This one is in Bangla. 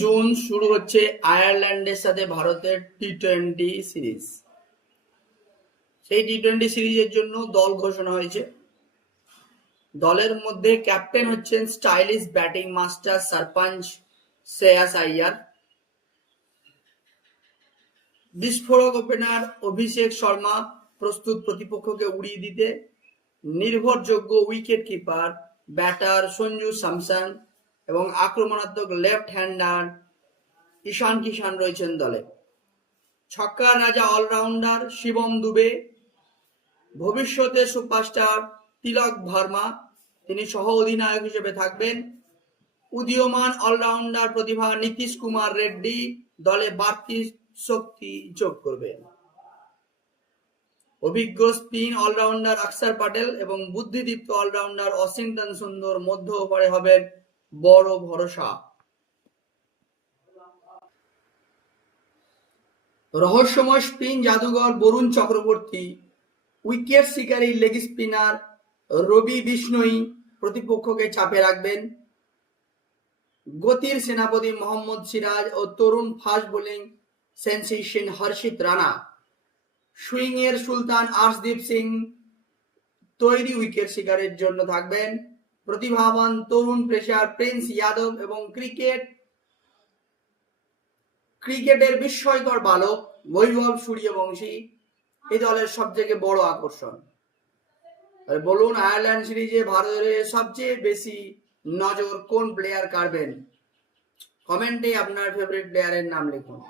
জুন শুরু হচ্ছে আয়ারল্যান্ডের সাথে ভারতের টি-20 সিরিজ। সেই টি-20 সিরিজের জন্য দল ঘোষণা হয়েছে। দলের মধ্যে ক্যাপ্টেন হচ্ছেন stylish batting master sarpanch Shreyas Iyer, বিস্ফোরক ওপেনার অভিষেক শর্মা প্রস্তুত প্রতিপক্ষকে উড়িয়ে দিতে, নির্ভরযোগ্য wicket keeper batter Sanju Samson এবং আক্রমণাত্মক লেফট হ্যান্ডার ঈশান কিষান রয়েছেন দলে। ছক্কার রাজা অলরাউন্ডার শিবম দুবে, ভবিষ্যতে সুপারস্টার তিলক ভার্মা তিনি সহ অধিনায়ক হিসেবে থাকবেন। উদীয়মান অলরাউন্ডার প্রতিভা নীতিশ কুমার রেড্ডি দলে বাড়তি শক্তি যোগ করবেন। অভিজ্ঞ স্পিন অলরাউন্ডার অক্ষর প্যাটেল এবং বুদ্ধিদীপ্ত অলরাউন্ডার ওয়াশিংটন সুন্দর মধ্য ওভারে হবেন বড় ভরসা। রহস্যময় স্পিন জাদুঘর বরুণ চক্রবর্তী, উইকেট শিকারী লেগ স্পিনার রবি বিষ্ণই প্রতিপক্ষকে চাপে রাখবেন। গতির সেনাপতি মোহাম্মদ সিরাজ ও তরুণ ফাস্ট বোলিং সেন্সেশন হর্ষিত রানা, সুইং এর সুলতান আর্শদীপ সিং তৈরি উইকেট শিকারের জন্য থাকবেন। প্রতিভাবান তরুণ পেসার প্রিন্স যাদব এবং ক্রিকেটের বিস্ময়কর বালক বৈভব সূর্যবংশী এই দলের সবথেকে বড় আকর্ষণ। বলুন, আয়ারল্যান্ড সিরিজে ভারতের সবচেয়ে বেশি নজর কোন প্লেয়ার কাড়বেন? কমেন্টে আপনার ফেভারিট প্লেয়ারের নাম লিখুন।